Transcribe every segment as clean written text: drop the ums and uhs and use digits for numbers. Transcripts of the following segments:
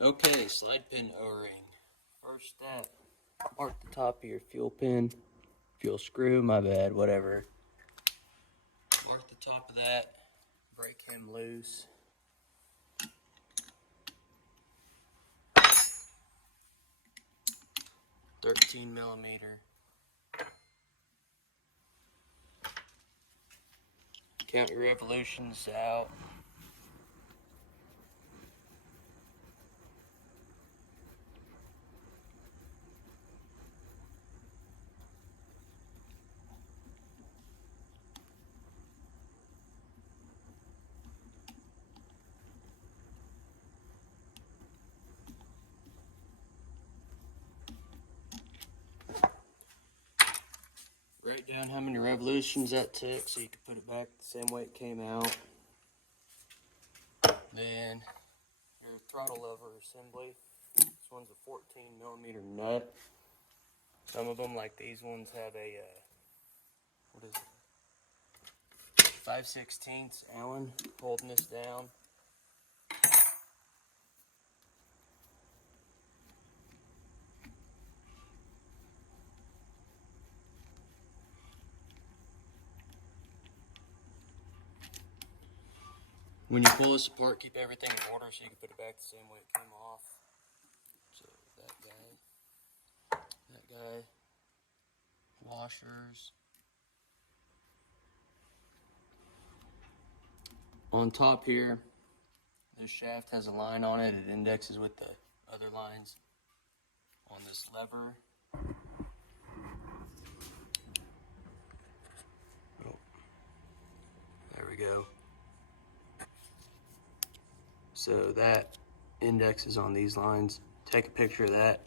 Okay, slide pin O-ring. First step, mark the top of your fuel pin, fuel screw, my bad, whatever. Mark the top of that, break him loose. $13mm. Count your revolutions out. Write down how many revolutions that took so you can put it back the same way it came out. Then your throttle lever assembly. This one's a 14mm nut. Some of them, like these ones, have a what is it? 5/16 Allen holding this down. When you pull this apart, keep everything in order so you can put it back the same way it came off. So that guy, washers. On top here, this shaft has a line on it. It indexes with the other lines on this lever. Oh, there we go. So that index is on these lines. Take a picture of that.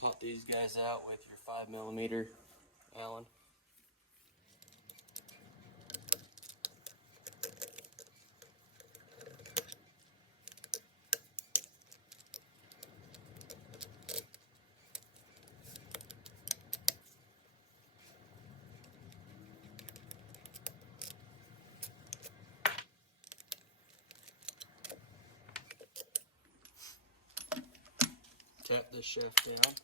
Pop these guys out with your 5mm Allen. Tap this shaft down.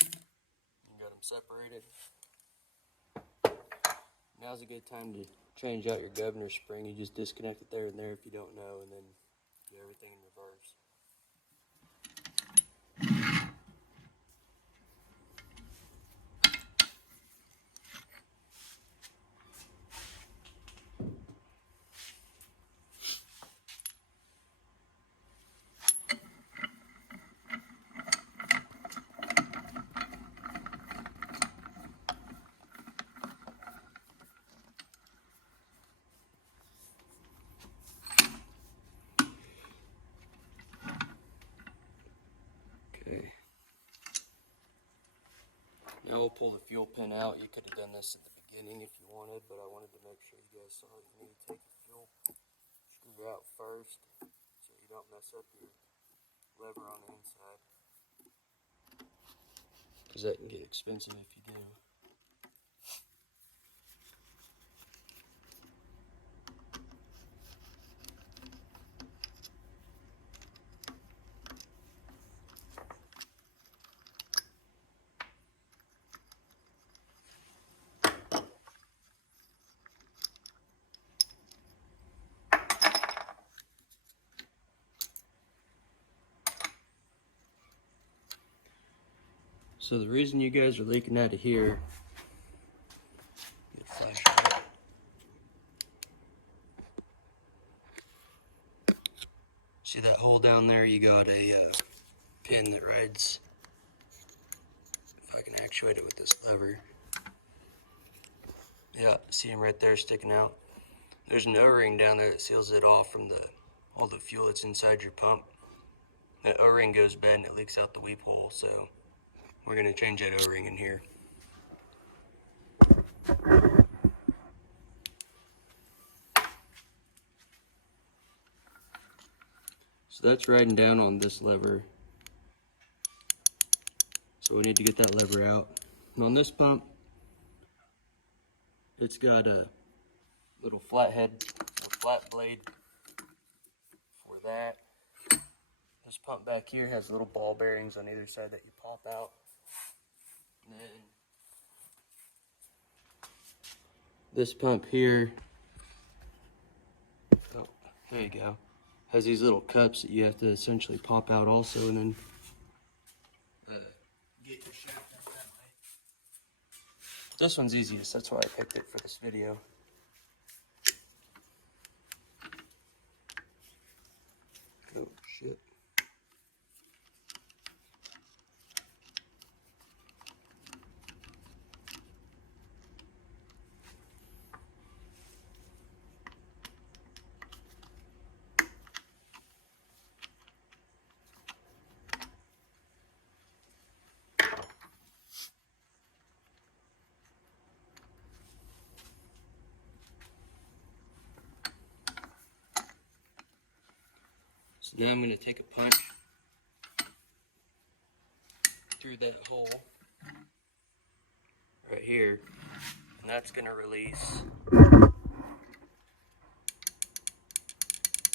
You got them separated. Now's a good time to change out your governor spring. You just disconnect it there and there if you don't know, and then do everything in reverse. Okay. Now we'll pull the fuel pin out. You could have done this at the beginning if you wanted, but I wanted to make sure you guys saw that you need to take the fuel screw out first so you don't mess up your lever on the inside, because that can get expensive if you do. So the reason you guys are leaking out of here, get a flashlight. See that hole down there? You got a pin that rides, if I can actuate it with this lever. Yeah, see him right there sticking out. There's an O-ring down there that seals it off from all the fuel that's inside your pump. That O-ring goes bad and it leaks out the weep hole, so we're gonna change that O-ring in here. So that's riding down on this lever. So we need to get that lever out. And on this pump, it's got a little flat head, a flat blade for that. This pump back here has little ball bearings on either side that you pop out. And then this pump here, oh, there you go, has these little cups that you have to essentially pop out also, and then get your shaft out that way. This one's easiest, that's why I picked it for this video. Oh shit. So now I'm going to take a punch through that hole right here, and that's going to release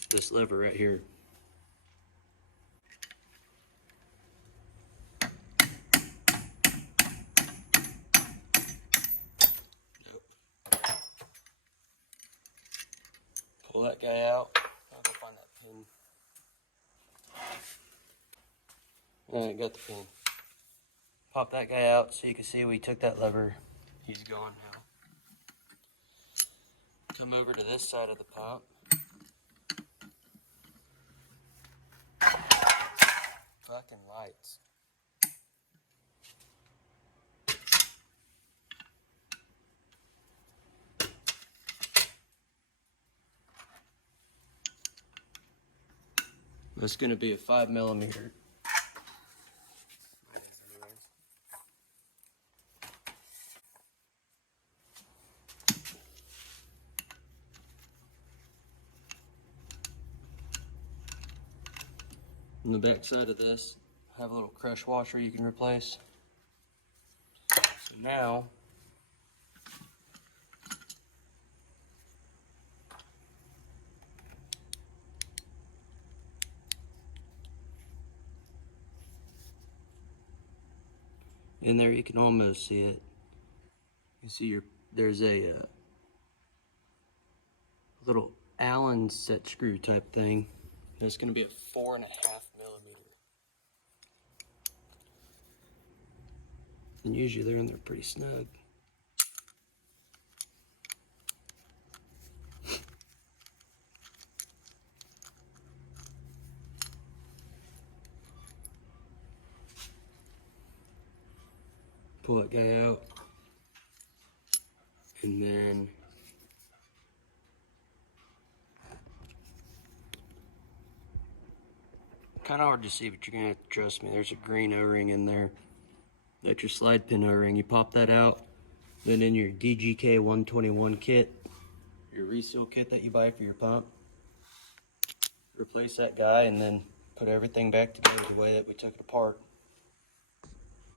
this lever right here. Pull that guy out. I'll go find that pin. Alright, got the pin. Pop that guy out so you can see we took that lever. He's gone now. Come over to this side of the pump. Fucking lights. That's going to be a 5mm. On the back side of this, I have a little crush washer you can replace. So now, in there you can almost see it. You see there's a little Allen set screw type thing. It's going to be a 4.5mm. And usually they're in there pretty snug. Pull that guy out, and then kind of hard to see, but you're gonna have to trust me. There's a green O-ring in there. That's your slide pin O-ring. You pop that out, then in your DGK 121 kit, your reseal kit that you buy for your pump, replace that guy, and then put everything back together the way that we took it apart.